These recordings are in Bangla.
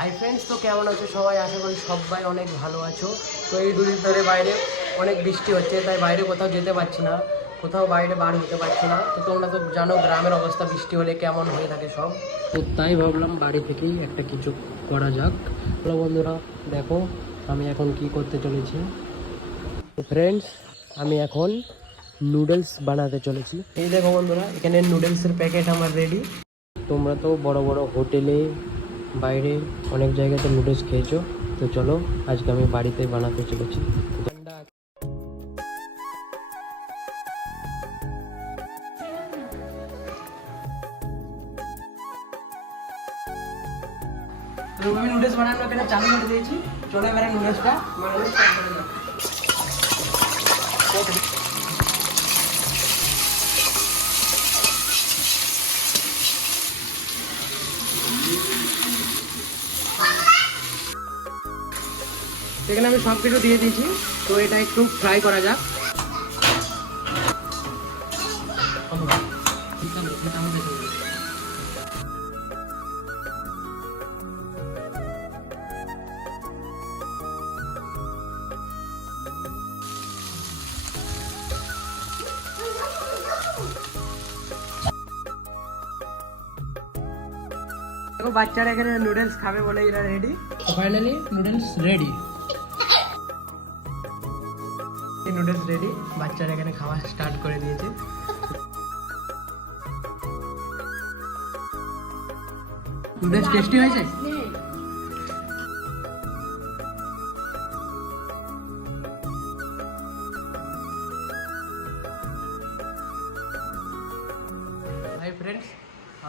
হাই ফ্রেন্ডস, তো কেমন আছো সবাই? আশা করি সবাই অনেক ভালো আছো। তো এই দুদিন ধরে বাইরে অনেক বৃষ্টি হচ্ছে, তাই বাইরে কোথাও যেতে পারছি না, কোথাও বাইরে বার হতে পারছি না। তো তোমরা তো জানো গ্রামের অবস্থা বৃষ্টি হলে কেমন হয়ে থাকে সব। তো তাই ভাবলাম বাড়ি থেকেই একটা কিছু করা যাক। হ্যালো বন্ধুরা, দেখো আমি এখন কি করতে চলেছি। তো ফ্রেন্ডস, আমি এখন নুডলস বানাতে চলেছি। এই দেখো বন্ধুরা, এখানে নুডলসের প্যাকেট আমার রেডি। তোমরা তো বড় বড় হোটেলে বাইরে অনেক জায়গাতে নুডলস খেয়েছো, তো চলো আজকে আমি বাড়িতে বানাতে চলেছি। তো আমি নুডলস বানানো এখানে চালু করে দিয়েছি। চলো এবারে নুডলসটা বানানো স্টার্ট করে দাও। এখানে আমি সব কিছু দিয়ে দিয়েছি, তো এটা একটু ফ্রাই করা যাক। দেখো বাচ্চারা এখানে নুডলস খাবে বলে এরা ready. Finally noodles ready. Noodles ready, বাচ্চারা এখানে খাওয়া স্টার্ট করে দিয়েছে। নুডলস টেস্টি হয়েছে? হাই ফ্রেন্ডস,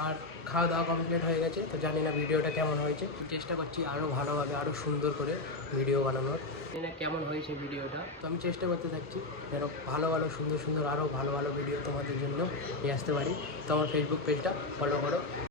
আর খাওয়া দাওয়া কমপ্লিট হয়ে গেছে। তো জানি না ভিডিওটা কেমন হয়েছে, চেষ্টা করছি আরও ভালোভাবে আরও সুন্দর করে ভিডিও বানানোর। জানি না কেমন হয়েছে ভিডিওটা, তো আমি চেষ্টা করতে থাকছি যেন ভালো ভালো সুন্দর সুন্দর আরও ভালো ভালো ভিডিও তোমাদের জন্য নিয়ে আসতে পারি। তো আমার ফেসবুক পেজটা ফলো করো।